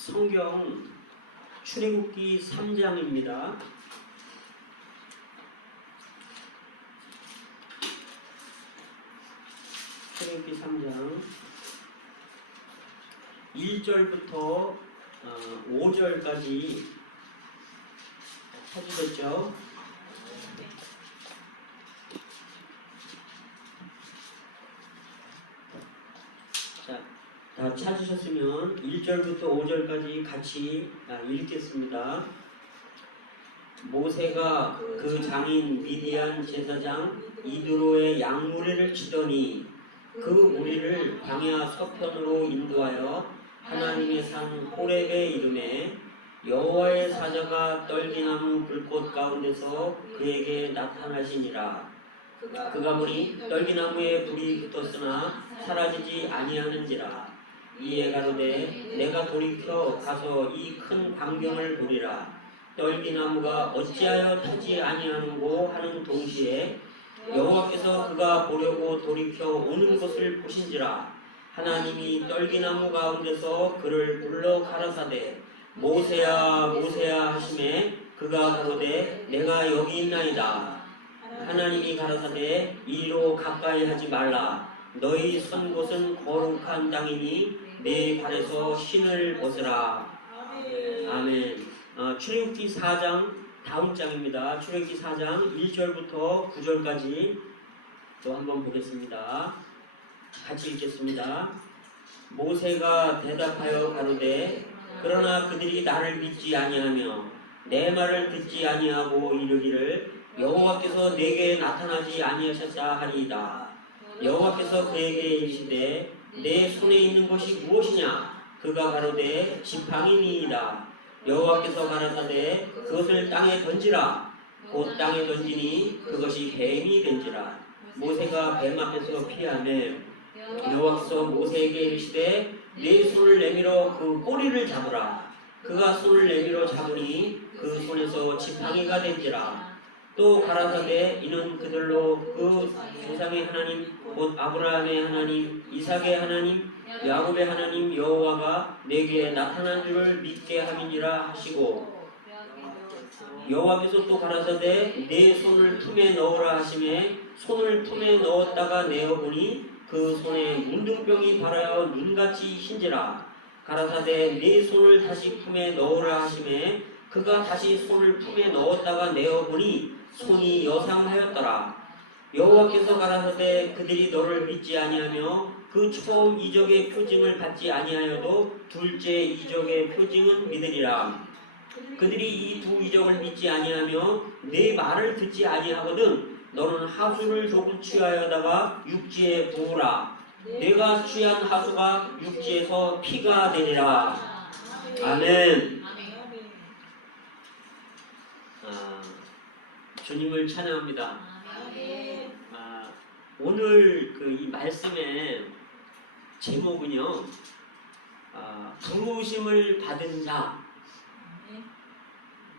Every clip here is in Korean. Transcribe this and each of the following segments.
성경 출애굽기 3장입니다. 출애굽기 3장 1절부터 5절까지 찾으셨죠? 자, 다 찾으셨으면 1절부터 5절까지 같이 읽겠습니다. 모세가 그 장인 미디안 제사장 이드로의 양무리를 치더니 그 무리를 광야 서편으로 인도하여 하나님의 산 호렙에 이르매 여호와의 사자가 떨기나무 불꽃 가운데서 그에게 나타나시니라. 그가 보니 떨기나무에 불이 붙었으나 사라지지 아니하는지라. 이에 가로되 내가 돌이켜 가서 이 큰 광경을 보리라. 떨기나무가 어찌하여 타지 아니하는고 하는 동시에 여호와께서 그가 보려고 돌이켜 오는 것을 보신지라. 하나님이 떨기나무 가운데서 그를 불러 가라사대 모세야 모세야 하시매 그가 가로되 내가 여기 있나이다. 하나님이 가라사대 이리로 가까이 하지 말라. 너희 선 곳은 거룩한 땅이니 내 발에서 신을 벗으라. 아멘. 출애굽기 4장 다음 장입니다. 출애굽기 4장 1절부터 9절까지 또 한번 보겠습니다. 같이 읽겠습니다. 모세가 대답하여 가로되 그러나 그들이 나를 믿지 아니하며 내 말을 듣지 아니하고 이르기를 여호와께서 내게 나타나지 아니하셨다 하리이다. 여호와께서 그에게 이르시되 내 손에 있는 것이 무엇이냐? 그가 가로되 지팡이니이다. 여호와께서 가라사대 그것을 땅에 던지라. 곧 땅에 던지니 그것이 뱀이 된지라. 모세가 뱀 앞에서 피하며 여호와께서 모세에게 이르시되 네 손을 내밀어 그 꼬리를 잡으라. 그가 손을 내밀어 잡으니 그 손에서 지팡이가 된지라. 또 가라사대 이는 그들로 그 조상의 하나님 곧 아브라함의 하나님 이삭의 하나님 야곱의 하나님 여호와가 내게 나타난 줄을 믿게 함이니라 하시고 여호와께서 또 가라사대 내 손을 품에 넣으라 하시매 손을 품에 넣었다가 내어보니 그 손에 문둥병이 발하여 눈같이 흰지라. 가라사대 내 손을 다시 품에 넣으라 하시매 그가 다시 손을 품에 넣었다가 내어보니 손이 여상하였더라. 여호와께서 가라사대 그들이 너를 믿지 아니하며 그 처음 이적의 표징을 받지 아니하여도 둘째 이적의 표징은 믿으리라. 그들이 이 두 이적을 믿지 아니하며 내 말을 듣지 아니하거든 너는 하수를 조금 취하여다가 육지에 부으라. 내가 취한 하수가 육지에서 피가 되리라. 아멘. 주님을 찬양합니다. 오늘 이 말씀의 제목은요, 부르심을 받은 자,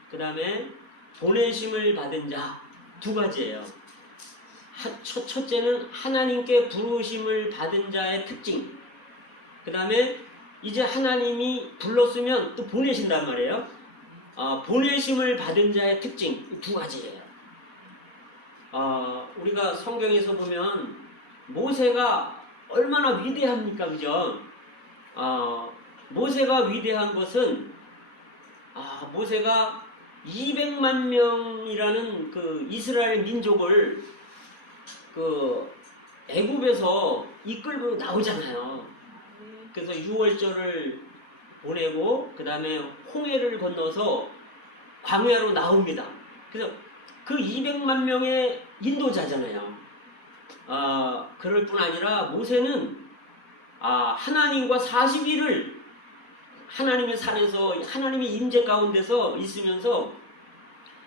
그 다음에 보내심을 받은 자, 두 가지예요. 첫째는 하나님께 부르심을 받은 자의 특징, 그 다음에 이제 하나님이 불렀으면 또 보내신단 말이에요. 보내심을 받은 자의 특징, 두 가지예요. 우리가 성경에서 보면 모세가 얼마나 위대합니까? 그죠? 모세가 위대한 것은 모세가 200만 명이라는 그 이스라엘 민족을 그 애굽에서 이끌고 나오잖아요. 그래서 6월절을 보내고 그 다음에 홍해를 건너서 광야로 나옵니다. 그래서 그 200만 명의 인도자잖아요. 그럴 뿐 아니라 모세는 하나님과 40일을 하나님의 산에서 하나님의 임재 가운데서 있으면서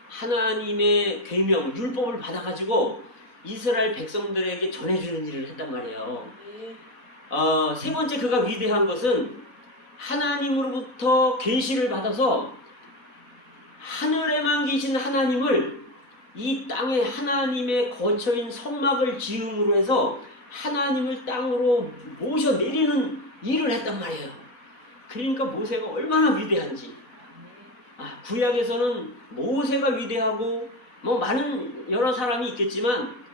하나님의 계명, 율법을 받아가지고 이스라엘 백성들에게 전해주는 일을 했단 말이에요. 세 번째 그가 위대한 것은 하나님으로부터 계시를 받아서 하늘에만 계신 하나님을 이 땅에 하나님의 거처인 성막을 지음으로 해서 하나님을 땅으로 모셔내리는 일을 했단 말이에요. 그러니까 모세가 얼마나 위대한지. 구약에서는 모세가 위대하고 뭐 많은 여러 사람이 있겠지만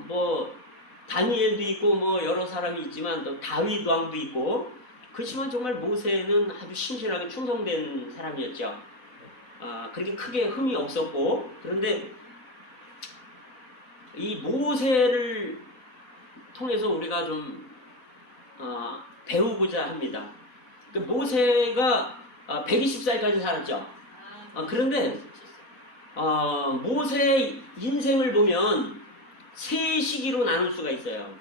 뭐 다니엘도 있고 뭐 여러 사람이 있지만 또 다윗 왕도 있고 그렇지만 정말 모세는 아주 신실하게 충성된 사람이었죠. 그렇게 크게 흠이 없었고 그런데 이 모세를 통해서 우리가 좀 배우고자 합니다. 모세가 120살까지 살았죠. 그런데 모세의 인생을 보면 세 시기로 나눌 수가 있어요.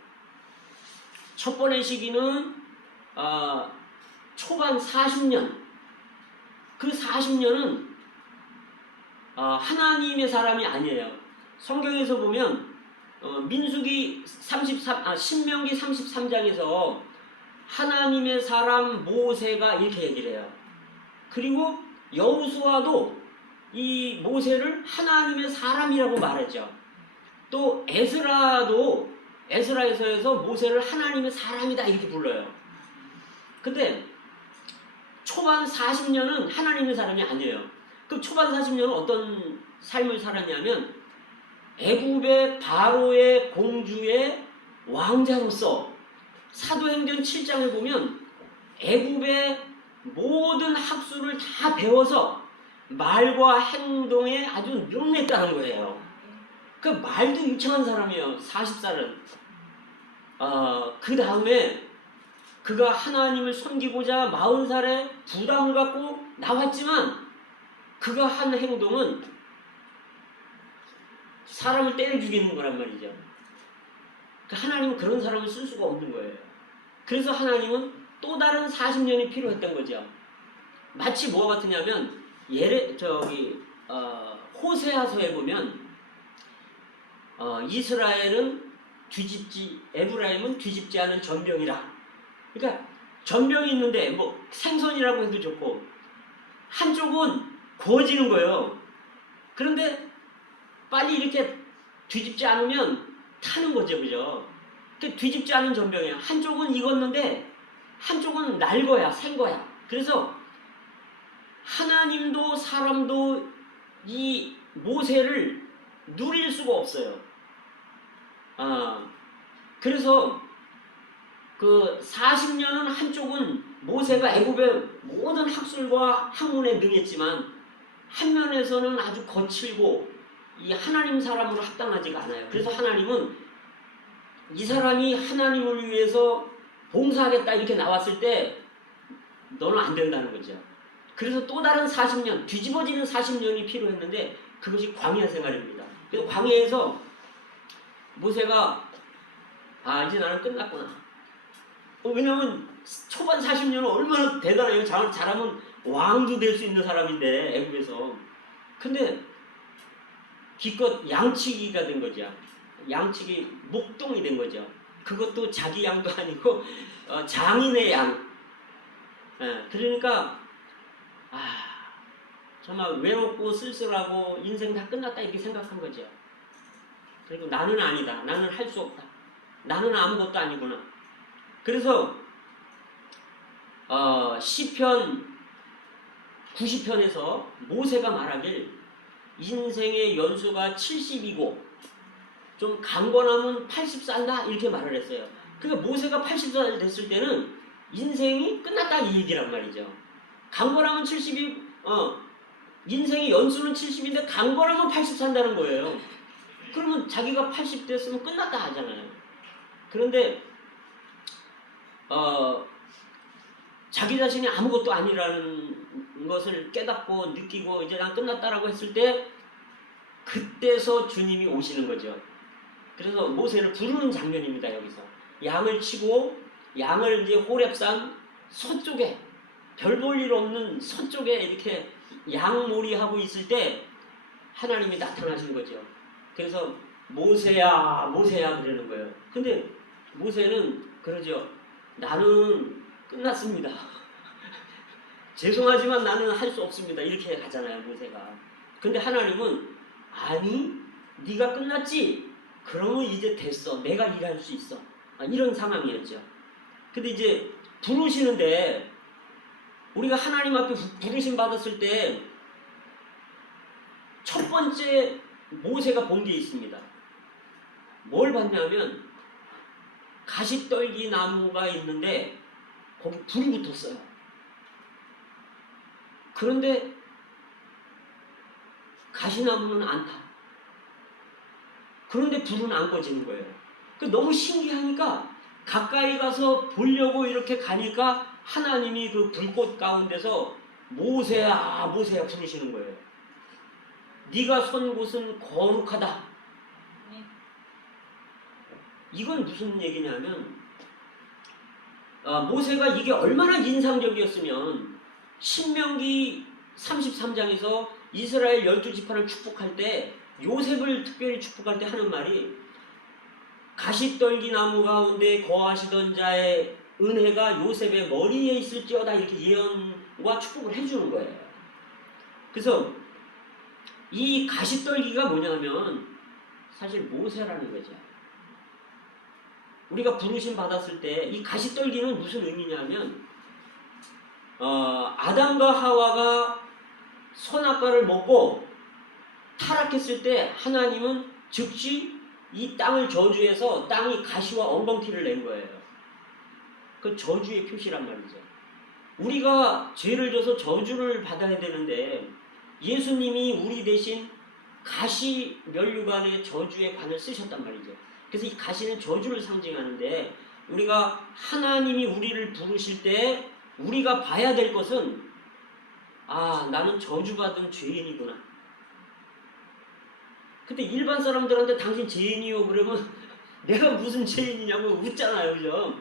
첫 번째 시기는 초반 40년. 그 40년은 하나님의 사람이 아니에요. 성경에서 보면 신명기 33장에서 하나님의 사람 모세가 이렇게 얘기를 해요. 그리고 여호수아도 이 모세를 하나님의 사람이라고 말했죠. 또 에스라에서 모세를 하나님의 사람이다 이렇게 불러요. 근데 초반 40년은 하나님의 사람이 아니에요. 그 초반 40년은 어떤 삶을 살았냐면 애굽의 바로의 공주의 왕자로서 사도행전 7장을 보면 애굽의 모든 학술을 다 배워서 말과 행동에 아주 능했다는 거예요. 그 말도 유창한 사람이에요. 40살은. 그 다음에 그가 하나님을 섬기고자 40살에 부담을 갖고 나왔지만 그가 한 행동은 사람을 때려 죽이는 거란 말이죠. 하나님은 그런 사람을 쓸 수가 없는 거예요. 그래서 하나님은 또 다른 40년이 필요했던 거죠. 마치 뭐가 같으냐면 호세아서에 보면 이스라엘은 에브라임은 뒤집지 않은 전병이라. 그러니까 전병이 있는데 뭐 생선이라고 해도 좋고 한쪽은 구워지는 거예요. 그런데 빨리 이렇게 뒤집지 않으면 타는 거죠, 그죠? 뒤집지 않은 전병이야. 한쪽은 익었는데 한쪽은 날 거야, 생 거야. 그래서 하나님도 사람도 이 모세를 누릴 수가 없어요. 그래서 그 40년은 한쪽은 모세가 애굽의 모든 학술과 학문에 능했지만 한 면에서는 아주 거칠고 이 하나님 사람으로 합당하지가 않아요. 그래서 하나님은 이 사람이 하나님을 위해서 봉사하겠다 이렇게 나왔을 때 너는 안 된다는 거죠. 그래서 또 다른 40년, 뒤집어지는 40년이 필요했는데 그것이 광야 생활입니다. 그래서 광야에서 모세가 이제 나는 끝났구나. 왜냐하면 초반 40년은 얼마나 대단해요. 잘하면 왕도 될 수 있는 사람인데 애굽에서. 근데 기껏 양치기가 된 거죠. 양치기 목동이 된 거죠. 그것도 자기 양도 아니고 장인의 양. 그러니까 정말 외롭고 쓸쓸하고 인생 다 끝났다 이렇게 생각한 거죠. 그리고 나는 아니다. 나는 할 수 없다. 나는 아무것도 아니구나. 그래서 시편 90편에서 모세가 말하길 인생의 연수가 70이고 좀 강건하면 80살다 이렇게 말을 했어요. 그러니까 모세가 80살 됐을 때는 인생이 끝났다 이 얘기란 말이죠. 강건하면 70이 인생의 연수는 70인데 강건하면 80 산다는 거예요. 그러면 자기가 80 됐으면 끝났다 하잖아요. 그런데 자기 자신이 아무것도 아니라는 것을 깨닫고 느끼고 이제 난 끝났다라고 했을 때 그때서 주님이 오시는 거죠. 그래서 모세를 부르는 장면입니다. 여기서 양을 치고 양을 이제 호렙산 서쪽에 별 볼 일 없는 서쪽에 이렇게 양몰이하고 있을 때 하나님이 나타나신 거죠. 그래서 모세야 모세야 그러는 거예요. 근데 모세는 그러죠. 나는 끝났습니다. 죄송하지만 나는 할 수 없습니다. 이렇게 가잖아요, 모세가. 근데 하나님은 아니, 네가 끝났지? 그러면 이제 됐어. 내가 일할 수 있어. 이런 상황이었죠. 근데 이제 부르시는데 우리가 하나님 앞에 부르심 받았을 때 첫 번째 모세가 본 게 있습니다. 뭘 봤냐면 가시떨기 나무가 있는데 거기 불이 붙었어요. 그런데 가시나무는 안 타. 그런데 불은 안 꺼지는 거예요. 너무 신기하니까 가까이 가서 보려고 이렇게 가니까 하나님이 그 불꽃 가운데서 모세야 모세야 부르시는 거예요. 네가 선 곳은 거룩하다. 이건 무슨 얘기냐면 모세가 이게 얼마나 인상적이었으면 신명기 33장에서 이스라엘 12지파를 축복할 때 요셉을 특별히 축복할 때 하는 말이 가시떨기 나무 가운데 거하시던 자의 은혜가 요셉의 머리에 있을지어다 이렇게 예언과 축복을 해주는 거예요. 그래서 이 가시떨기가 뭐냐면 사실 모세라는 거죠. 우리가 부르심 받았을 때 이 가시떨기는 무슨 의미냐면 아담과 하와가 선악과를 먹고 타락했을 때 하나님은 즉시 이 땅을 저주해서 땅이 가시와 엉겅퀴를 낸 거예요. 그 저주의 표시란 말이죠. 우리가 죄를 져서 저주를 받아야 되는데 예수님이 우리 대신 가시 면류관의 저주의 관을 쓰셨단 말이죠. 그래서 이 가시는 저주를 상징하는데 우리가 하나님이 우리를 부르실 때 우리가 봐야 될 것은 나는 저주받은 죄인이구나. 근데 일반 사람들한테 당신 죄인이요 그러면 내가 무슨 죄인이냐고 웃잖아요. 그죠?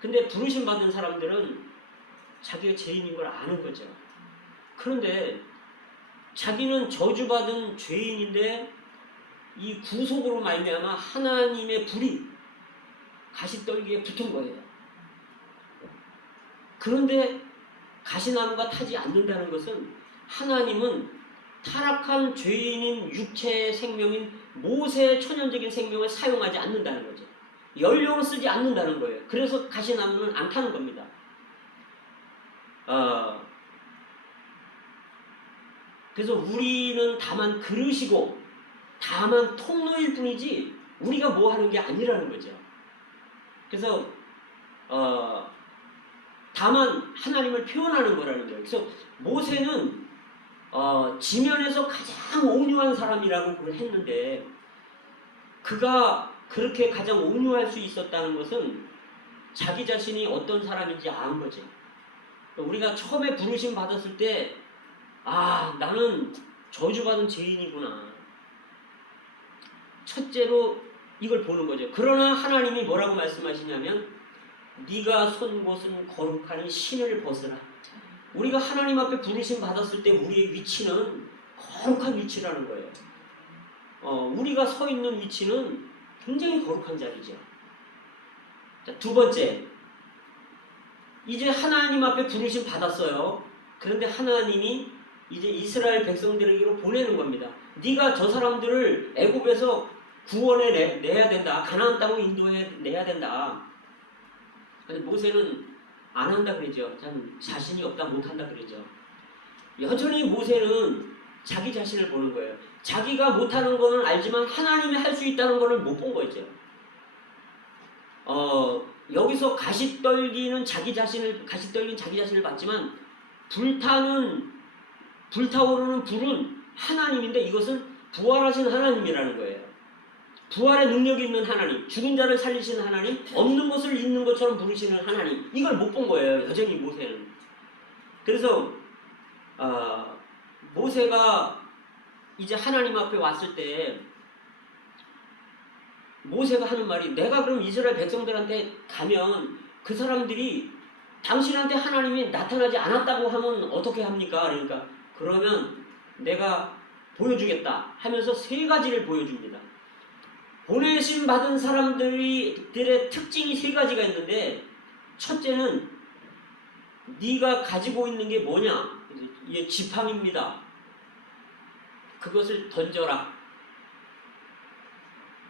근데 부르심 받은 사람들은 자기가 죄인인 걸 아는 거죠. 그런데 자기는 저주받은 죄인인데 이 구속으로 말미암아 하나님의 불이 가시떨기에 붙은 거예요. 그런데 가시나무가 타지 않는다는 것은 하나님은 타락한 죄인인 육체의 생명인 모세의 천연적인 생명을 사용하지 않는다는 거죠. 연료로 쓰지 않는다는 거예요. 그래서 가시나무는 안 타는 겁니다. 그래서 우리는 다만 그릇이고 다만 통로일 뿐이지 우리가 뭐 하는 게 아니라는 거죠. 그래서 다만 하나님을 표현하는 거라는 거예요. 그래서 모세는 지면에서 가장 온유한 사람이라고 했는데 그가 그렇게 가장 온유할 수 있었다는 것은 자기 자신이 어떤 사람인지 아는 거죠. 우리가 처음에 부르심 받았을 때 나는 저주받은 죄인이구나. 첫째로 이걸 보는 거죠. 그러나 하나님이 뭐라고 말씀하시냐면 네가 선 곳은 거룩하니 신을 벗으라. 우리가 하나님 앞에 부르심 받았을 때 우리의 위치는 거룩한 위치라는 거예요. 우리가 서 있는 위치는 굉장히 거룩한 자리죠. 자, 두 번째, 이제 하나님 앞에 부르심 받았어요. 그런데 하나님이 이제 이스라엘 백성들에게로 보내는 겁니다. 네가 저 사람들을 애굽에서 구원해 내야 된다. 가나안 땅으로 인도해 내야 된다. 모세는 안 한다 그러죠. 참 자신이 없다 못한다 그러죠. 여전히 모세는 자기 자신을 보는 거예요. 자기가 못하는 거는 알지만 하나님이 할 수 있다는 거는 못 본 거죠. 여기서 가시떨기는 자기 자신을 봤지만 불타오르는 불은 하나님인데 이것은 부활하신 하나님이라는 거예요. 부활의 능력이 있는 하나님, 죽은 자를 살리시는 하나님, 없는 것을 있는 것처럼 부르시는 하나님, 이걸 못 본 거예요. 여전히 모세는. 그래서 모세가 이제 하나님 앞에 왔을 때 모세가 하는 말이 내가 그럼 이스라엘 백성들한테 가면 그 사람들이 당신한테 하나님이 나타나지 않았다고 하면 어떻게 합니까? 그러니까 그러면 내가 보여주겠다 하면서 세 가지를 보여줍니다. 보내심 받은 사람들의 특징이 세 가지가 있는데 첫째는 네가 가지고 있는 게 뭐냐? 이게 지팡이입니다. 그것을 던져라.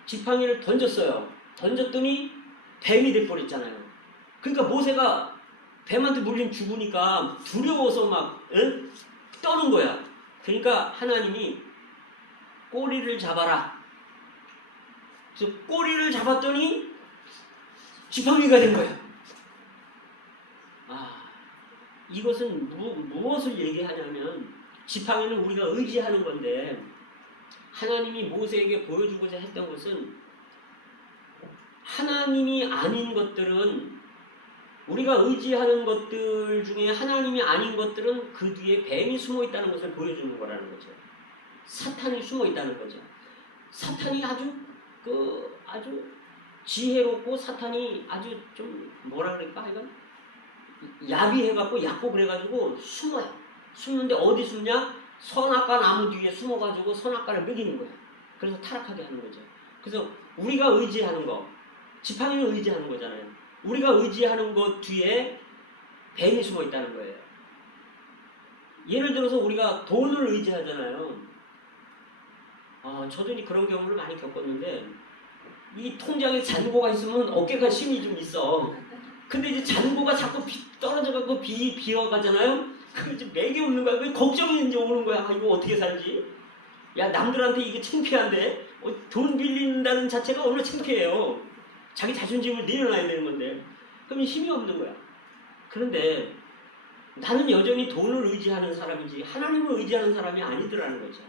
지팡이를 던졌어요. 던졌더니 뱀이 돼버렸잖아요. 그러니까 모세가 뱀한테 물리면 죽으니까 두려워서 막 떠는 거야. 그러니까 하나님이 꼬리를 잡아라. 그래서 꼬리를 잡았더니 지팡이가 된 거야. 이것은 무엇을 얘기하냐면 지팡이는 우리가 의지하는 건데 하나님이 모세에게 보여주고자 했던 것은 하나님이 아닌 것들은 우리가 의지하는 것들 중에 하나님이 아닌 것들은 그 뒤에 뱀이 숨어 있다는 것을 보여주는 거라는 거죠. 사탄이 숨어 있다는 거죠. 사탄이 아주 지혜롭고 사탄이 아주 좀 뭐라 그럴까 하여간 야비해갖고 얕고 그래가지고 숨어요. 숨는데 어디 숨냐? 선악과 나무 뒤에 숨어가지고 선악과를 먹이는 거야. 그래서 타락하게 하는 거죠. 그래서 우리가 의지하는 거, 지팡이는 의지하는 거잖아요. 우리가 의지하는 것 뒤에 뱀이 숨어 있다는 거예요. 예를 들어서 우리가 돈을 의지하잖아요. 저도 그런 경우를 많이 겪었는데 이 통장에 잔고가 있으면 어깨가 힘이 좀 있어. 근데 이제 잔고가 자꾸 떨어져가고 비어가잖아요. 그럼 이제 맥이 없는 거야. 그 걱정이 이제 오는 거야. 이거 어떻게 살지? 야, 남들한테 이게 창피한데 돈 빌린다는 자체가 얼마나 창피해요. 자기 자존심을 내려놔야 되는 건데. 그럼 힘이 없는 거야. 그런데 나는 여전히 돈을 의지하는 사람이지 하나님을 의지하는 사람이 아니더라는 거죠.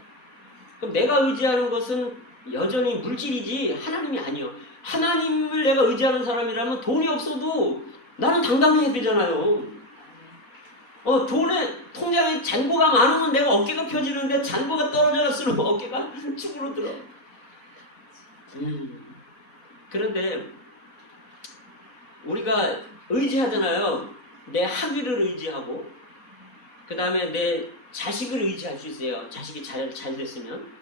그럼 내가 의지하는 것은 여전히 물질이지 하나님이 아니요. 하나님을 내가 의지하는 사람이라면 돈이 없어도 나는 당당해야 되잖아요. 돈에 통장에 잔고가 많으면 내가 어깨가 펴지는데 잔고가 떨어져갔으면 어깨가 쭈그러들어. 그런데 우리가 의지하잖아요. 내 학위를 의지하고 그 다음에 내 자식을 의지할 수 있어요. 자식이 잘 됐으면.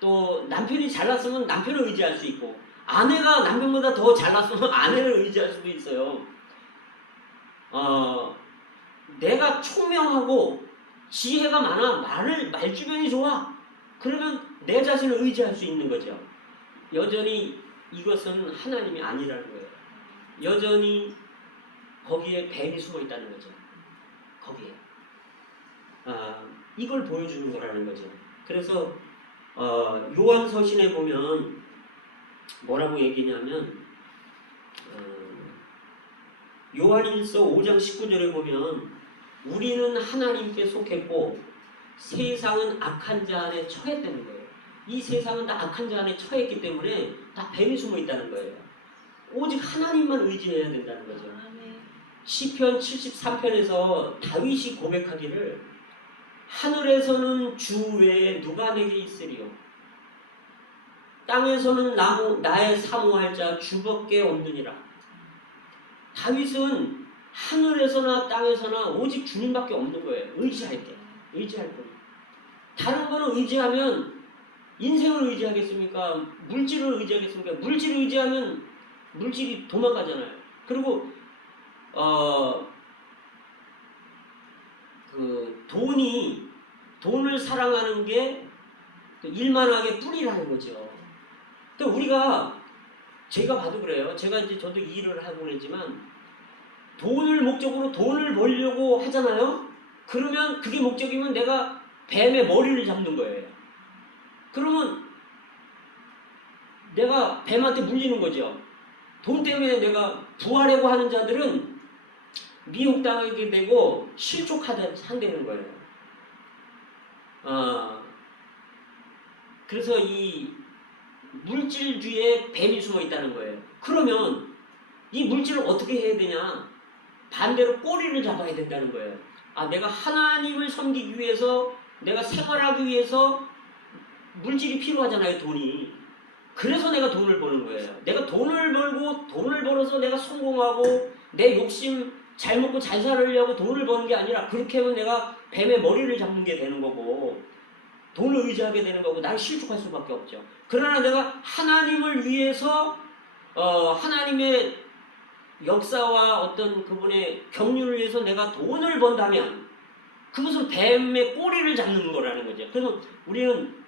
또 남편이 잘났으면 남편을 의지할 수 있고 아내가 남편보다 더 잘났으면 아내를 의지할 수도 있어요. 내가 총명하고 지혜가 많아 말주변이 좋아. 그러면 내 자신을 의지할 수 있는 거죠. 여전히 이것은 하나님이 아니라는 거예요. 여전히 거기에 뱀이 숨어 있다는 거죠. 거기에. 이걸 보여주는 거라는 거죠. 그래서 요한서신에 보면 뭐라고 얘기냐면 요한일서 5장 19절에 보면 우리는 하나님께 속했고 세상은 악한 자 안에 처했다는 거예요. 이 세상은 다 악한 자 안에 처했기 때문에 다 뱀이 숨어 있다는 거예요. 오직 하나님만 의지해야 된다는 거죠. 시편 73편에서 다윗이 고백하기를 하늘에서는 주 외에 누가 내게 있으리요 땅에서는 나의 사모할 자 주밖에 없느니라. 다윗은 하늘에서나 땅에서나 오직 주님밖에 없는 거예요. 의지할 거. 다른 거는 의지하면 인생을 의지하겠습니까? 물질을 의지하겠습니까? 물질을 의지하면 물질이 도망가잖아요. 그리고 돈을 사랑하는 게 일만하게 뿌리라는 거죠. 그러니까 제가 봐도 그래요. 저도 일을 하고 그랬지만 돈을 목적으로 돈을 벌려고 하잖아요. 그러면 그게 목적이면 내가 뱀의 머리를 잡는 거예요. 그러면 내가 뱀한테 물리는 거죠. 돈 때문에 내가 부하려고 하는 자들은 미혹당하게 되고 실족한다는 거예요. 그래서 이 물질주의에 뱀이 숨어 있다는 거예요. 그러면 이 물질을 어떻게 해야 되냐? 반대로 꼬리를 잡아야 된다는 거예요. 내가 하나님을 섬기기 위해서 내가 생활하기 위해서 물질이 필요하잖아요. 돈이. 그래서 내가 돈을 버는 거예요. 내가 돈을 벌어서 내가 성공하고 내 욕심 잘 먹고 잘 살으려고 돈을 버는 게 아니라 그렇게 하면 내가 뱀의 머리를 잡는 게 되는 거고 돈을 의지하게 되는 거고 날 실족할 수밖에 없죠. 그러나 내가 하나님을 위해서 하나님의 역사와 어떤 그분의 경륜을 위해서 내가 돈을 번다면 그것은 뱀의 꼬리를 잡는 거라는 거죠. 그래서 우리는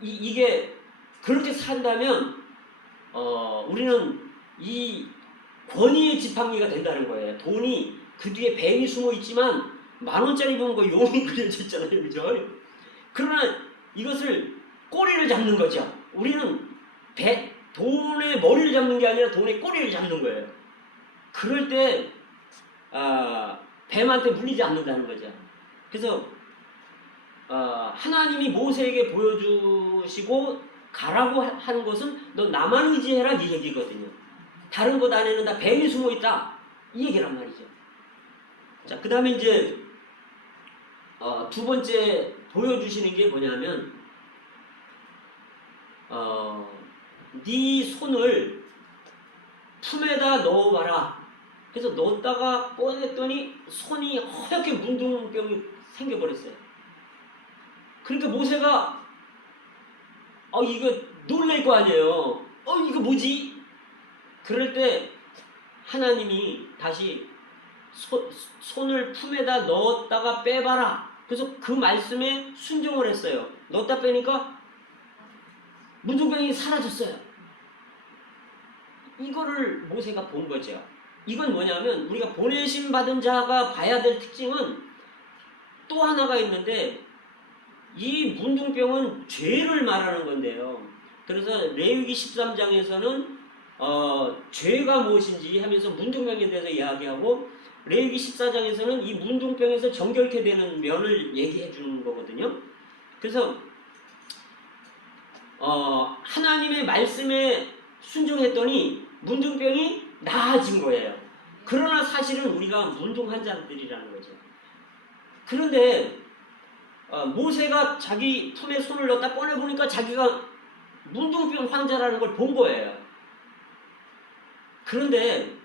이게 그렇게 산다면 우리는 이 권위의 지팡이가 된다는 거예요. 돈이 그 뒤에 뱀이 숨어 있지만 10,000원짜리 보면 그 용이 그려져 있잖아요. 그죠? 그러나 이것을 꼬리를 잡는 거죠. 우리는 돈의 머리를 잡는 게 아니라 돈의 꼬리를 잡는 거예요. 그럴 때 뱀한테 물리지 않는다는 거죠. 그래서 하나님이 모세에게 보여주시고 가라고 하는 것은 너 나만 의지해라 이 얘기거든요. 다른 것 안에는 다 뱀이 숨어 있다 이 얘기란 말이죠. 자, 그 다음에 이제 두 번째 보여주시는 게 뭐냐면 네 손을 품에다 넣어봐라. 그래서 넣었다가 꺼냈더니 손이 허옇게 문둥병이 생겨버렸어요. 그러니까 모세가 이거 놀랄 거 아니에요. 이거 뭐지? 그럴 때 하나님이 다시 손을 품에다 넣었다가 빼봐라. 그래서 그 말씀에 순종을 했어요. 넣었다 빼니까 문둥병이 사라졌어요. 이거를 모세가 본 거죠. 이건 뭐냐면 우리가 보내심 받은 자가 봐야 될 특징은 또 하나가 있는데 이 문둥병은 죄를 말하는 건데요. 그래서 레위기 13장에서는 죄가 무엇인지 하면서 문둥병에 대해서 이야기하고 레위기 14장에서는 이 문둥병에서 정결케 되는 면을 얘기해 주는 거거든요. 그래서 하나님의 말씀에 순종했더니 문둥병이 나아진 거예요. 그러나 사실은 우리가 문둥한 자들이라는 거죠. 그런데 모세가 자기 품에 손을 넣었다 꺼내보니까 자기가 문둥병 환자라는 걸 본 거예요. 그런데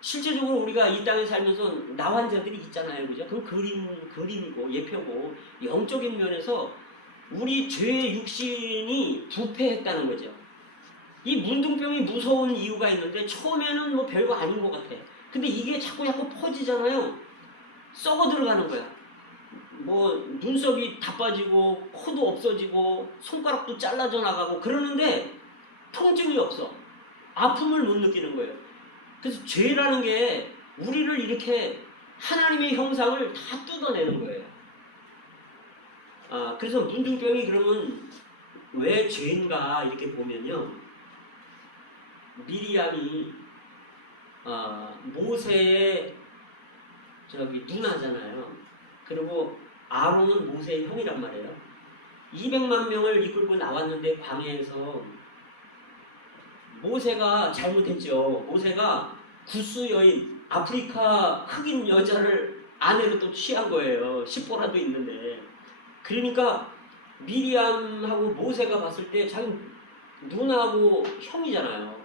실제적으로 우리가 이 땅에 살면서 나 환자들이 있잖아요. 그죠? 그건 그림이고 예표고 영적인 면에서 우리 죄의 육신이 부패했다는 거죠. 이 문둥병이 무서운 이유가 있는데 처음에는 뭐 별거 아닌 것 같아. 근데 이게 자꾸 퍼지잖아요. 썩어 들어가는 거야. 뭐 눈썹이 다 빠지고 코도 없어지고 손가락도 잘라져 나가고 그러는데 통증이 없어. 아픔을 못 느끼는 거예요. 그래서 죄라는 게 우리를 이렇게 하나님의 형상을 다 뜯어내는 거예요. 그래서 문둥병이 그러면 왜 죄인가 이렇게 보면요. 미리암이 모세의 누나잖아요. 그리고 아론은 모세의 형이란 말이에요. 200만 명을 이끌고 나왔는데 광야에서 모세가 잘못했죠. 모세가 구스 여인, 아프리카 흑인 여자를 아내로 또 취한 거예요. 십보라도 있는데. 그러니까 미리암하고 모세가 봤을 때 자기 누나하고 형이잖아요.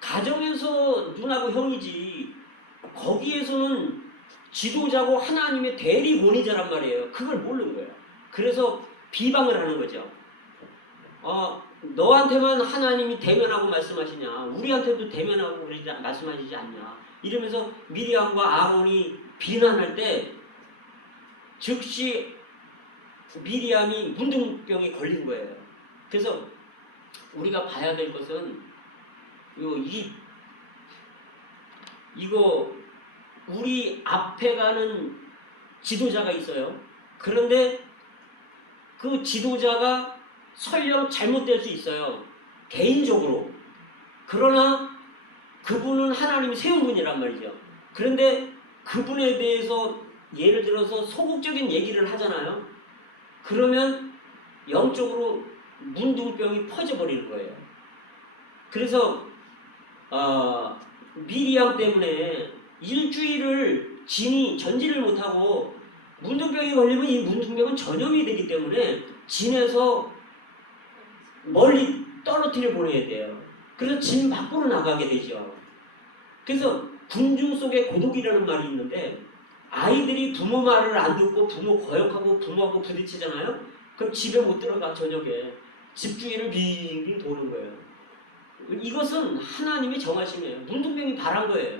가정에서 누나하고 형이지. 거기에서는 지도자고 하나님의 대리 권위자란 말이에요. 그걸 모르는 거예요. 그래서 비방을 하는 거죠. 너한테만 하나님이 대면하고 말씀하시냐? 우리한테도 대면하고 말씀하시지 않냐? 이러면서 미리암과 아론이 비난할 때 즉시 미리암이 문둥병에 걸린 거예요. 그래서 우리가 봐야 될 것은 이거 우리 앞에 가는 지도자가 있어요. 그런데 그 지도자가 설령 잘못될 수 있어요. 개인적으로. 그러나 그분은 하나님이 세운 분이란 말이죠. 그런데 그분에 대해서 예를 들어서 소극적인 얘기를 하잖아요. 그러면 영적으로 문둥병이 퍼져버리는 거예요. 그래서 미리암 때문에 일주일을 진이 전진을 못하고 문둥병이 걸리면 이 문둥병은 전염이 되기 때문에 진에서 멀리 떨어뜨려 보내야 돼요. 그래서 진 밖으로 나가게 되죠. 그래서 군중 속에 고독이라는 말이 있는데 아이들이 부모 말을 안 듣고 부모 거역하고 부모하고 부딪히잖아요. 그럼 집에 못 들어가. 저녁에 집 주위를 빙빙 도는 거예요. 이것은 하나님의 정하심이에요. 문둥병이 바란 거예요.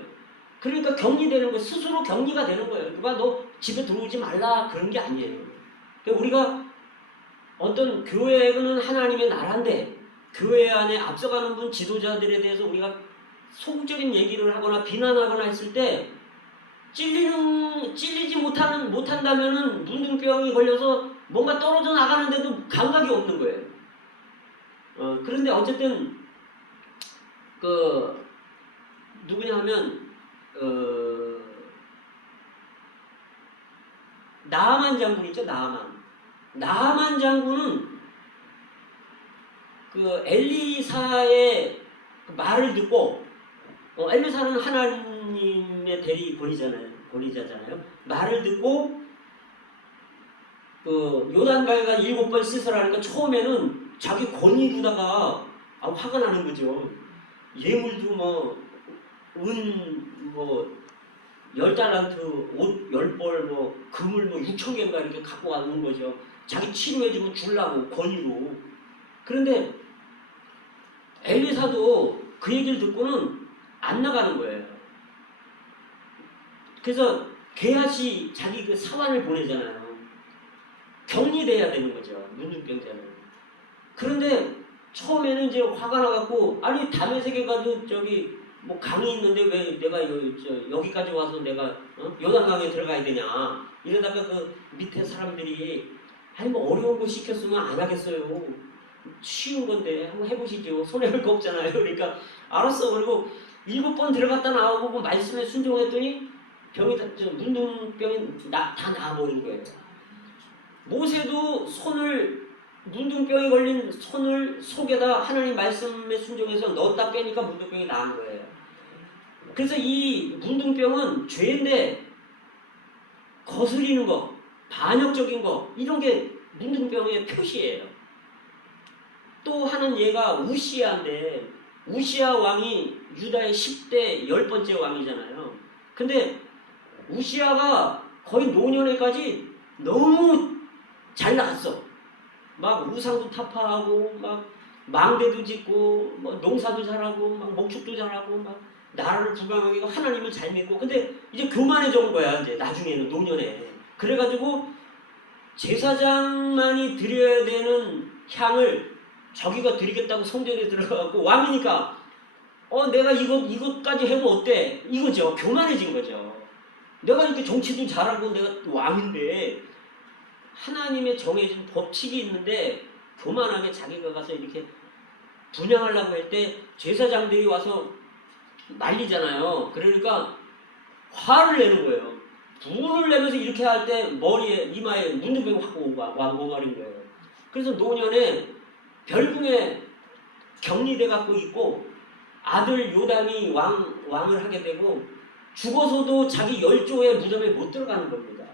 그러니까 격리되는 거, 스스로 격리가 되는 거예요. 누가 너 집에 들어오지 말라 그런 게 아니에요. 그러니까 우리가 어떤 교회는 하나님의 나라인데 교회 안에 앞서가는 분 지도자들에 대해서 우리가 소극적인 얘기를 하거나 비난하거나 했을 때 찔리지 못한다면은 문둥병이 걸려서 뭔가 떨어져 나가는데도 감각이 없는 거예요. 그런데 어쨌든 그 누구냐 하면 나아만 장군 있죠. 나아만 장군은 그 엘리사의 말을 듣고 엘리사는 하나님의 대리 권위자잖아요. 말을 듣고 그 요단강에가 7번 씻으라니까 처음에는 자기 권위로다가 화가 나는 거죠. 예물도 은 10달란트, 옷 10벌, 금을 6,000개인가 이렇게 갖고 가는 거죠. 자기 치료해주면 주려고, 권위로. 그런데 엘리사도 그 얘기를 듣고는 안 나가는 거예요. 그래서 게하시 자기 그 사환을 보내잖아요. 격리돼야 되는 거죠. 문둥병자는. 그런데 처음에는 이제 화가 나갖고 아니 다메섹에 가도 강이 있는데 왜 내가 여기까지 와서 내가 요단강에 들어가야 되냐 이러다가 그 밑에 사람들이 아니 어려운 거 시켰으면 안 하겠어요. 쉬운 건데 한번 해보시죠. 손해볼 거 없잖아요. 그러니까 알았어. 그리고 7번 들어갔다 나오고 그 말씀에 순종했더니 문둥병이 다 나아버린 거예요. 모세도 문둥병이 걸린 손을 속에다 하나님 말씀에 순종해서 넣었다 빼니까 문둥병이 나은 거예요. 그래서 이 문둥병은 죄인데 거스리는 거, 반역적인 거 이런 게 문둥병의 표시예요. 또 하는 예가 우시야인데 우시야 왕이 유다의 10대 10번째 왕이잖아요. 근데 우시야가 거의 노년에까지 너무 잘 나갔어. 막 우상도 타파하고 막 망대도 짓고 농사도 잘하고 막 목축도 잘하고 막 나라를 부강하게 하나님을 잘 믿고 근데 이제 교만해진 거야. 이제 나중에는 노년에 그래가지고 제사장만이 드려야 되는 향을 저기가 드리겠다고 성전에 들어가고 왕이니까 내가 이것까지 해면 어때? 이거죠. 교만해진 거죠. 내가 이렇게 정치도 잘하고 내가 왕인데 하나님의 정해진 법칙이 있는데 교만하게 자기가 가서 이렇게 분양하려고 할 때 제사장들이 와서 난리잖아요. 그러니까 화를 내는 거예요. 분을 내면서 이렇게 할 때 머리에 이마에 문둥병이 확 와버린 거예요. 그래서 노년에 별궁에 격리돼 갖고 있고 아들 요담이 왕을 하게 되고 죽어서도 자기 열조의 무덤에 못 들어가는 겁니다.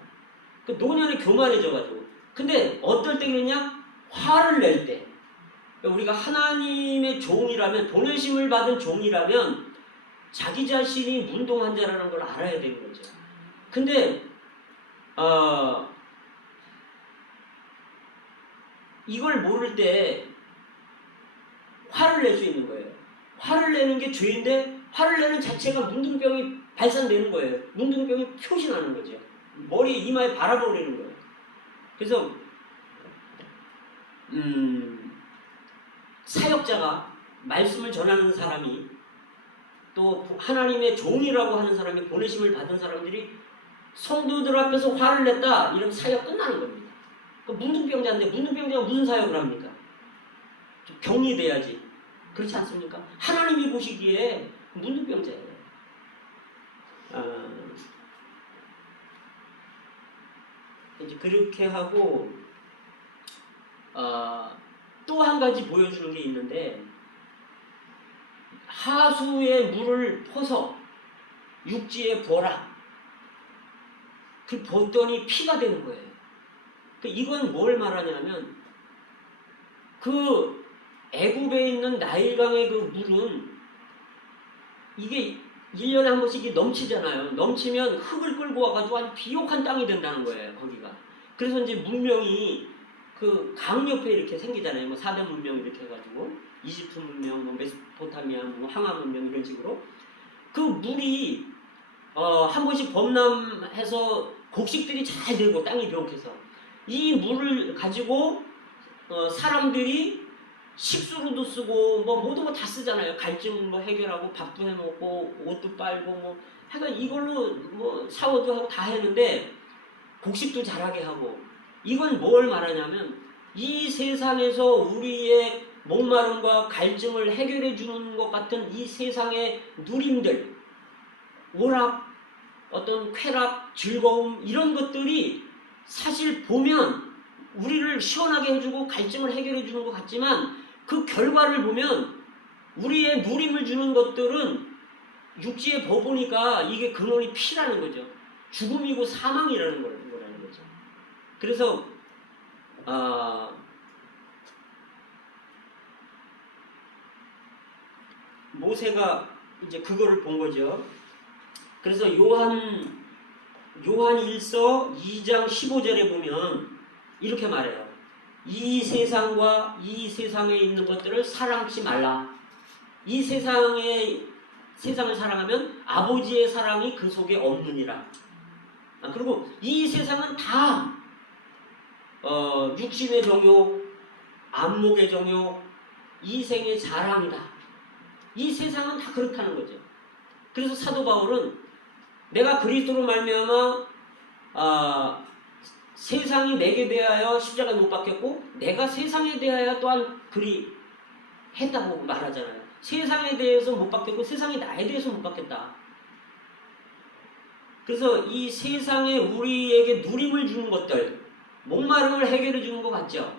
그 노년에 교만해져가지고. 근데 어떨 때 그러냐? 화를 낼 때. 우리가 하나님의 종이라면, 보내심을 받은 종이라면 자기 자신이 문둥한 자라는 걸 알아야 되는 거죠. 근데 이걸 모를 때 화를 낼 수 있는 거예요. 화를 내는 게 죄인데 화를 내는 자체가 문둥병이 발산되는 거예요. 문둥병이 표시나는 거죠. 머리 이마에 바라버리는 거예요. 그래서 사역자가 말씀을 전하는 사람이 또 하나님의 종이라고 하는 사람이 보내심을 받은 사람들이 성도들 앞에서 화를 냈다 이러면 사역 끝나는 겁니다. 그 문둥병자인데 문둥병자가 무슨 사역을 합니까? 좀 격리돼야지. 그렇지 않습니까? 하나님이 보시기에 문둥병자예요. 이제 그렇게 하고 또 한 가지 보여주는 게 있는데 하수에 물을 퍼서 육지에 부어라. 그 붓더니 피가 되는 거예요. 이건 뭘 말하냐면 그 애굽에 있는 나일강의 그 물은 이게 1년에 한 번씩 넘치잖아요. 넘치면 흙을 끌고 와가지고 아주 비옥한 땅이 된다는 거예요. 거기가. 그래서 이제 문명이 그 강 옆에 이렇게 생기잖아요. 4대 문명 이렇게 해가지고 이집트 문명, 메소포타미아, 항아 문명 이런 식으로 그 물이 한 번씩 범람해서 곡식들이 잘 되고 땅이 비옥해서 이 물을 가지고 사람들이 식수로도 쓰고 뭐 모든 거 다 쓰잖아요. 갈증 뭐 해결하고 밥도 해 먹고 옷도 빨고 뭐 하여간 이걸로 뭐 샤워도 하고 다 했는데 곡식도 자라게 하고 이건 뭘 말하냐면 이 세상에서 우리의 목마름과 갈증을 해결해 주는 것 같은 이 세상의 누림들, 오락, 어떤 쾌락, 즐거움 이런 것들이 사실 보면 우리를 시원하게 해주고 갈증을 해결해 주는 것 같지만 그 결과를 보면 우리의 누림을 주는 것들은 육지에 버보니까 이게 근원이 피라는 거죠. 죽음이고 사망이라는 거라는 거죠. 그래서 모세가 이제 그거를 본 거죠. 그래서 요한 1서 2장 15절에 보면 이렇게 말해요. 이 세상과 이 세상에 있는 것들을 사랑치 말라. 이 세상을 사랑하면 아버지의 사랑이 그 속에 없느니라. 그리고 이 세상은 다 육신의 정욕, 안목의 정욕, 이생의 자랑이다. 이 세상은 다 그렇다는 거죠. 그래서 사도 바울은 내가 그리스도로 말미암아 세상이 내게 대하여 십자가 못 박혔고 내가 세상에 대하여 또한 그리 했다고 말하잖아요. 세상에 대해서 못 박혔고 세상이 나에 대해서 못 박혔다. 그래서 이 세상에 우리에게 누림을 주는 것들, 목마름을 해결해 주는 것 같죠.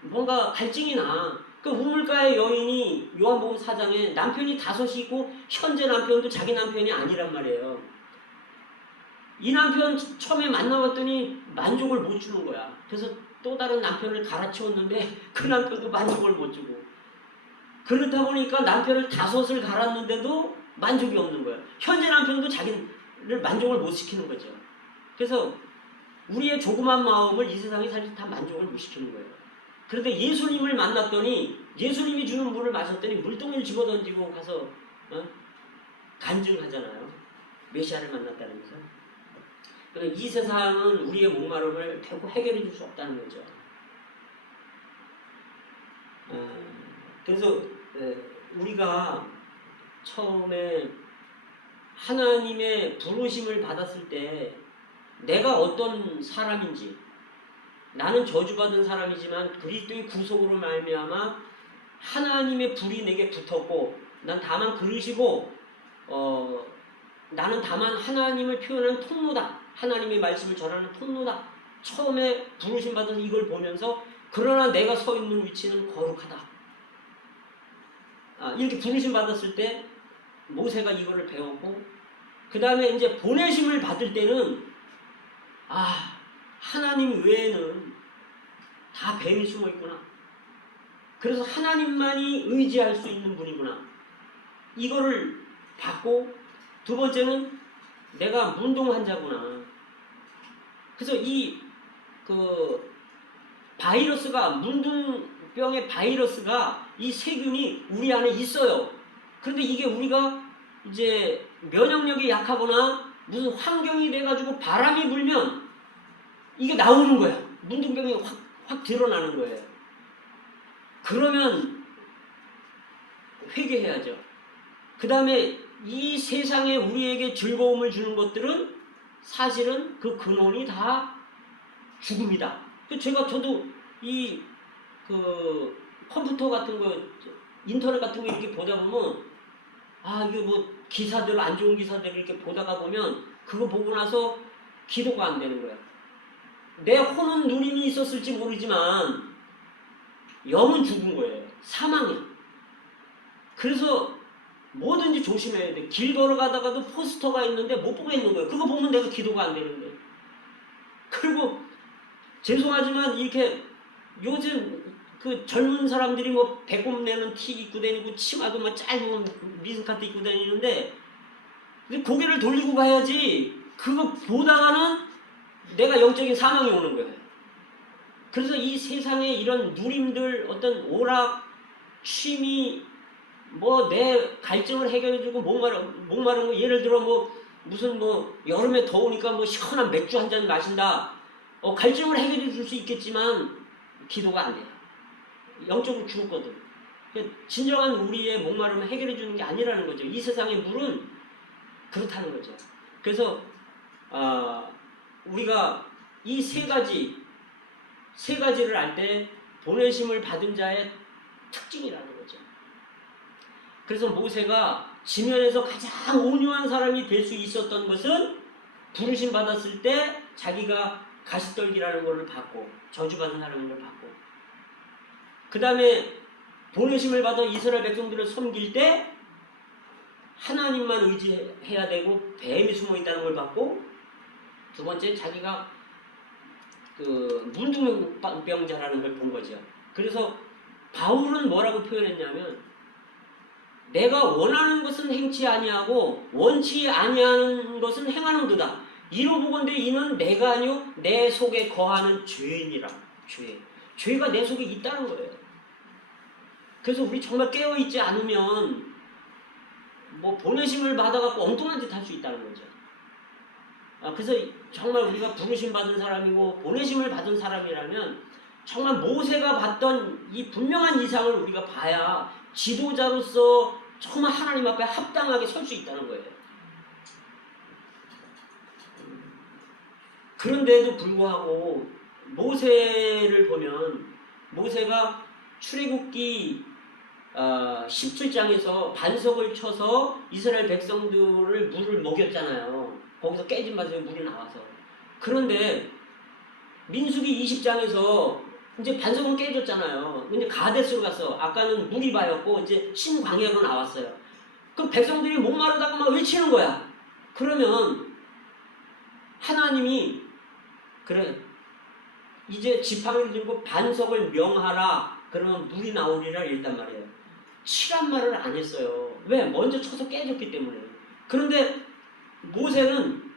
뭔가 갈증이 나. 그 우물가의 여인이 요한복음 4장에 남편이 5이 있고 현재 남편도 자기 남편이 아니란 말이에요. 이 남편 처음에 만나봤더니 만족을 못 주는 거야. 그래서 또 다른 남편을 갈아치웠는데 그 남편도 만족을 못 주고 그렇다 보니까 남편을 5을 갈았는데도 만족이 없는 거야. 현재 남편도 자기를 만족을 못 시키는 거죠. 그래서 우리의 조그만 마음을 이 세상이 사실 다 만족을 못 시키는 거예요. 그런데 예수님을 만났더니 예수님이 주는 물을 마셨더니 물동이를 집어던지고 가서 간증하잖아요. 메시아를 만났다면서. 그러니까 이 세상은 우리의 목마름을 결코 해결해 줄 수 없다는 거죠. 그래서 우리가 처음에 하나님의 부르심을 받았을 때 내가 어떤 사람인지 나는 저주받은 사람이지만 그리스도의 구속으로 말미암아 하나님의 불이 내게 붙었고 난 다만 그릇이고 나는 다만 하나님을 표현한 통로다. 하나님의 말씀을 전하는 통로다. 처음에 부르심 받아서 이걸 보면서 그러나 내가 서 있는 위치는 거룩하다. 이렇게 부르심 받았을 때 모세가 이거를 배웠고 그 다음에 이제 보내심을 받을 때는 하나님 외에는 다 뱀이 숨어 있구나. 그래서 하나님만이 의지할 수 있는 분이구나. 이거를 받고 두 번째는 내가 문둥 환자구나. 그래서 바이러스가 문둥병의 바이러스가 이 세균이 우리 안에 있어요. 그런데 이게 우리가 이제 면역력이 약하거나 무슨 환경이 돼가지고 바람이 불면 이게 나오는 거야. 문둥병이 확 드러나는 거예요. 그러면 회개해야죠. 그 다음에 이 세상에 우리에게 즐거움을 주는 것들은 사실은 그 근원이 다 죽음이다. 저도 컴퓨터 같은 거, 인터넷 같은 거 이렇게 보다 보면 이게 뭐 기사들, 안 좋은 기사들 이렇게 보다가 보면 그거 보고 나서 기도가 안 되는 거야. 내 혼은 누림이 있었을지 모르지만 영은 죽은 거예요. 사망이야. 그래서 뭐든지 조심해야 돼. 길 걸어가다가도 포스터가 있는데 못 보고 있는 거예요. 그거 보면 내가 기도가 안 되는데. 그리고 죄송하지만 이렇게 요즘 그 젊은 사람들이 뭐 배꼽 내는 티 입고 다니고 치마도 막 짧은 미스카트 입고 다니는데 고개를 돌리고 가야지. 그거 보다가는 내가 영적인 사망이 오는 거예요. 그래서 이 세상에 이런 누림들, 어떤 오락, 취미, 내 갈증을 해결해주고 목마른 거, 예를 들어 무슨 여름에 더우니까 시원한 맥주 한 잔 마신다. 갈증을 해결해 줄 수 있겠지만 기도가 안 돼요. 영적으로 죽었거든. 진정한 우리의 목마름을 해결해 주는 게 아니라는 거죠. 이 세상의 물은 그렇다는 거죠. 그래서 우리가 이 세 가지를 알 때 보내심을 받은 자의 특징이라는 거죠. 그래서 모세가 지면에서 가장 온유한 사람이 될 수 있었던 것은 부르심 받았을 때 자기가 가시떨기라는 것을 받고 저주받은 사람인 걸 받고, 그 다음에 보내심을 받아 이스라엘 백성들을 섬길 때 하나님만 의지해야 되고 뱀이 숨어 있다는 걸 받고, 두 번째 자기가 그 문둥병자라는 걸 본 거죠. 그래서 바울은 뭐라고 표현했냐면, 내가 원하는 것은 행치 아니하고 원치 아니하는 것은 행하는도다. 이로 보건대 이는 내가 아니요 내 속에 거하는 죄인이라. 죄가 내 속에 있다는 거예요. 그래서 우리 정말 깨어있지 않으면 뭐 보내심을 받아갖고 엉뚱한 짓 할 수 있다는 거죠. 그래서 정말 우리가 부르심 받은 사람이고 보내심을 받은 사람이라면 정말 모세가 봤던 이 분명한 이상을 우리가 봐야 지도자로서 정말 하나님 앞에 합당하게 설 수 있다는 거예요. 그런데도 불구하고 모세를 보면, 모세가 출애굽기 17장에서 반석을 쳐서 이스라엘 백성들을 물을 먹였잖아요. 거기서 깨진 맛에 물이 나와서. 그런데 민수기 20장에서 이제 반석은 깨졌잖아요. 근데 가데스로 갔어. 아까는 무리바였고 이제 신광야로 나왔어요. 그럼 백성들이 목마르다고 막 외치는 거야. 그러면 하나님이 그래 이제 지팡이를 들고 반석을 명하라. 그러면 물이 나오리라 이랬단 말이에요. 치란 말을 안 했어요. 왜? 먼저 쳐서 깨졌기 때문에. 그런데 모세는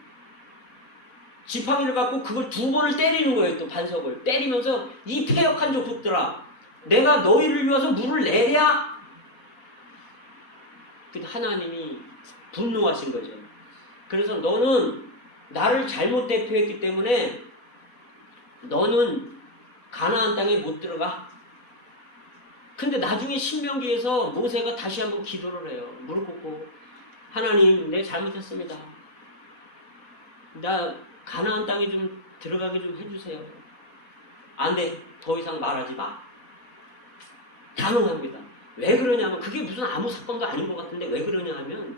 지팡이를 갖고 그걸 2번을 때리는 거예요. 또 반석을 때리면서 이 패역한 족속들아, 내가 너희를 위해서 물을 내랴. 근데 하나님이 분노하신 거죠. 그래서 너는 나를 잘못 대표했기 때문에 너는 가나안 땅에 못 들어가. 근데 나중에 신명기에서 모세가 다시 한번 기도를 해요. 무릎 꿇고, 하나님, 내 잘못했습니다. 나 가나안 땅에 좀 들어가게 좀 해주세요. 안 돼. 더 이상 말하지 마. 단호합니다. 왜 그러냐면, 그게 무슨 아무 사건도 아닌 것 같은데 왜 그러냐 하면,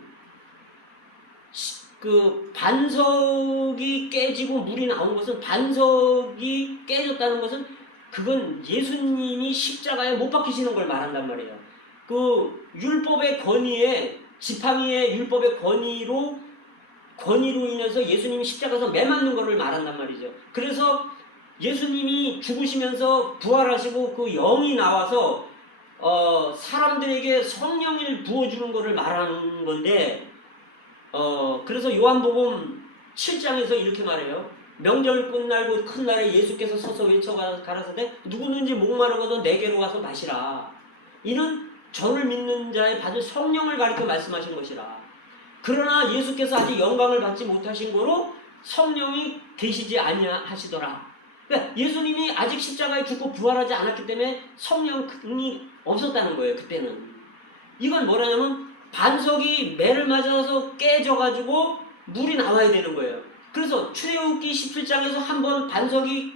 그 반석이 깨지고 물이 나온 것은, 반석이 깨졌다는 것은 그건 예수님이 십자가에 못 박히시는 걸 말한단 말이에요. 그 율법의 권위에, 지팡이의 율법의 권위로 인해서 예수님이 십자가에서 매 맞는 것을 말한단 말이죠. 그래서 예수님이 죽으시면서 부활하시고 그 영이 나와서 사람들에게 성령을 부어주는 것을 말하는 건데, 그래서 요한복음 7장에서 이렇게 말해요. 명절 끝날고 큰 날에 예수께서 서서 외쳐 가라사대 누구든지 목마르거든 내게로 와서 마시라. 이는 저를 믿는 자의 받을 성령을 가리켜 말씀하신 것이라. 그러나 예수께서 아직 영광을 받지 못하신 거로 성령이 계시지 아니하시더라. 그러니까 예수님이 아직 십자가에 죽고 부활하지 않았기 때문에 성령이 없었다는 거예요. 그때는. 이건 뭐라냐면 반석이 매를 맞아서 깨져가지고 물이 나와야 되는 거예요. 그래서 출애굽기 17장에서 한번 반석이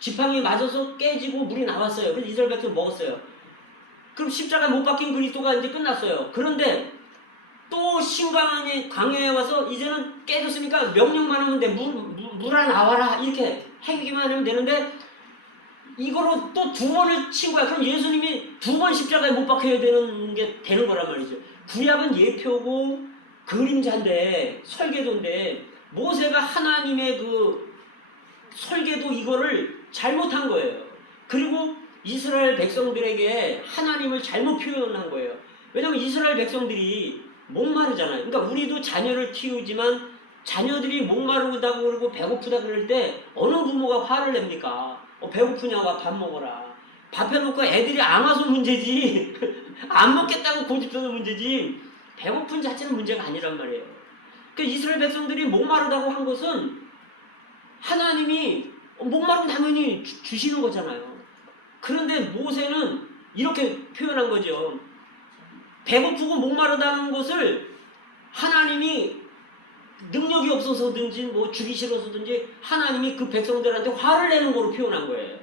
지팡이에 맞아서 깨지고 물이 나왔어요. 그래서 이스라엘 백성이 먹었어요. 그럼 십자가에 못 박힌 그리스도가 이제 끝났어요. 그런데 또 광야에 와서 이제는 깨졌으니까 명령만 하면 돼. 물아 나와라. 이렇게 행기만 하면 되는데 이거로 또 2번을 친 거야. 그럼 예수님이 2번 십자가에 못 박혀야 되는 거란 말이죠. 구약은 예표고 그림자인데, 설계도인데, 모세가 하나님의 그 설계도 이거를 잘못한 거예요. 그리고 이스라엘 백성들에게 하나님을 잘못 표현한 거예요. 왜냐하면 이스라엘 백성들이 목마르잖아요. 그러니까 우리도 자녀를 키우지만 자녀들이 목마르다고 그러고 배고프다 그럴 때 어느 부모가 화를 냅니까? 배고프냐고 밥 먹어라. 밥 해놓고 애들이 안 와서 문제지 안 먹겠다고 고집해서 문제지 배고픈 자체는 문제가 아니란 말이에요. 그러니까 이스라엘 백성들이 목마르다고 한 것은 하나님이 목마르면 당연히 주시는 거잖아요. 그런데 모세는 이렇게 표현한 거죠. 배고프고 목마르다는 것을 하나님이 능력이 없어서든지 뭐 주기 싫어서든지 하나님이 그 백성들한테 화를 내는 거로 표현한 거예요.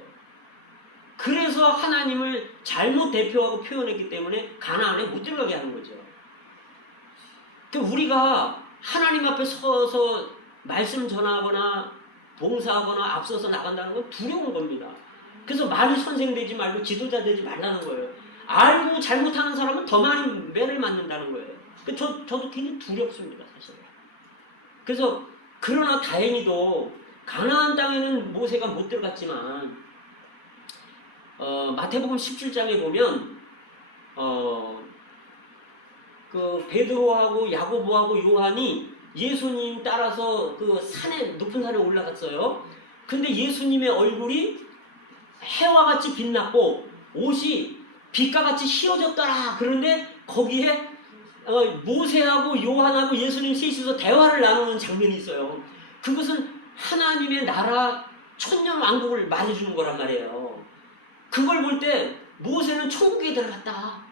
그래서 하나님을 잘못 대표하고 표현했기 때문에 가나안에 못 들어가게 하는 거죠. 그러니까 우리가 하나님 앞에 서서 말씀 전하거나 봉사하거나 앞서서 나간다는 건 두려운 겁니다. 그래서 많이 선생되지 말고 지도자 되지 말라는 거예요. 알고 잘못하는 사람은 더 많이 매를 맞는다는 거예요. 저도 굉장히 두렵습니다, 사실. 그래서 그러나 다행히도 가나안 땅에는 모세가 못 들어갔지만 마태복음 17장에 보면 그 베드로하고 야고보하고 요한이 예수님 따라서 그 산에 높은 산에 올라갔어요. 근데 예수님의 얼굴이 해와 같이 빛났고 옷이 빛과 같이 휘어졌더라. 그런데 거기에 모세하고 요한하고 예수님 셋이서 대화를 나누는 장면이 있어요. 그것은 하나님의 나라 천년 왕국을 말해주는 거란 말이에요. 그걸 볼 때 모세는 천국에 들어갔다.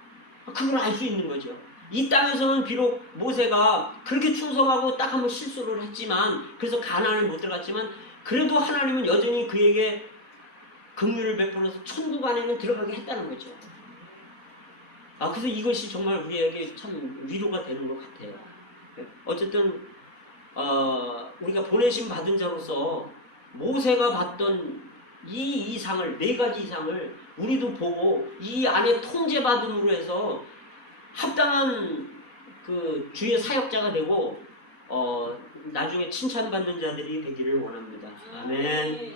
그걸 알 수 있는 거죠. 이 땅에서는 비록 모세가 그렇게 충성하고 딱 한번 실수를 했지만, 그래서 가나안에 못 들어갔지만, 그래도 하나님은 여전히 그에게 긍휼을 베풀어서 천국 안에는 들어가게 했다는 거죠. 그래서 이것이 정말 우리에게 참 위로가 되는 것 같아요. 어쨌든 우리가 보내심 받은 자로서 모세가 봤던 이 이상을, 4가지 이상을 우리도 보고 이 안에 통제받음으로 해서 합당한 그 주의 사역자가 되고 나중에 칭찬받는 자들이 되기를 원합니다. 아멘.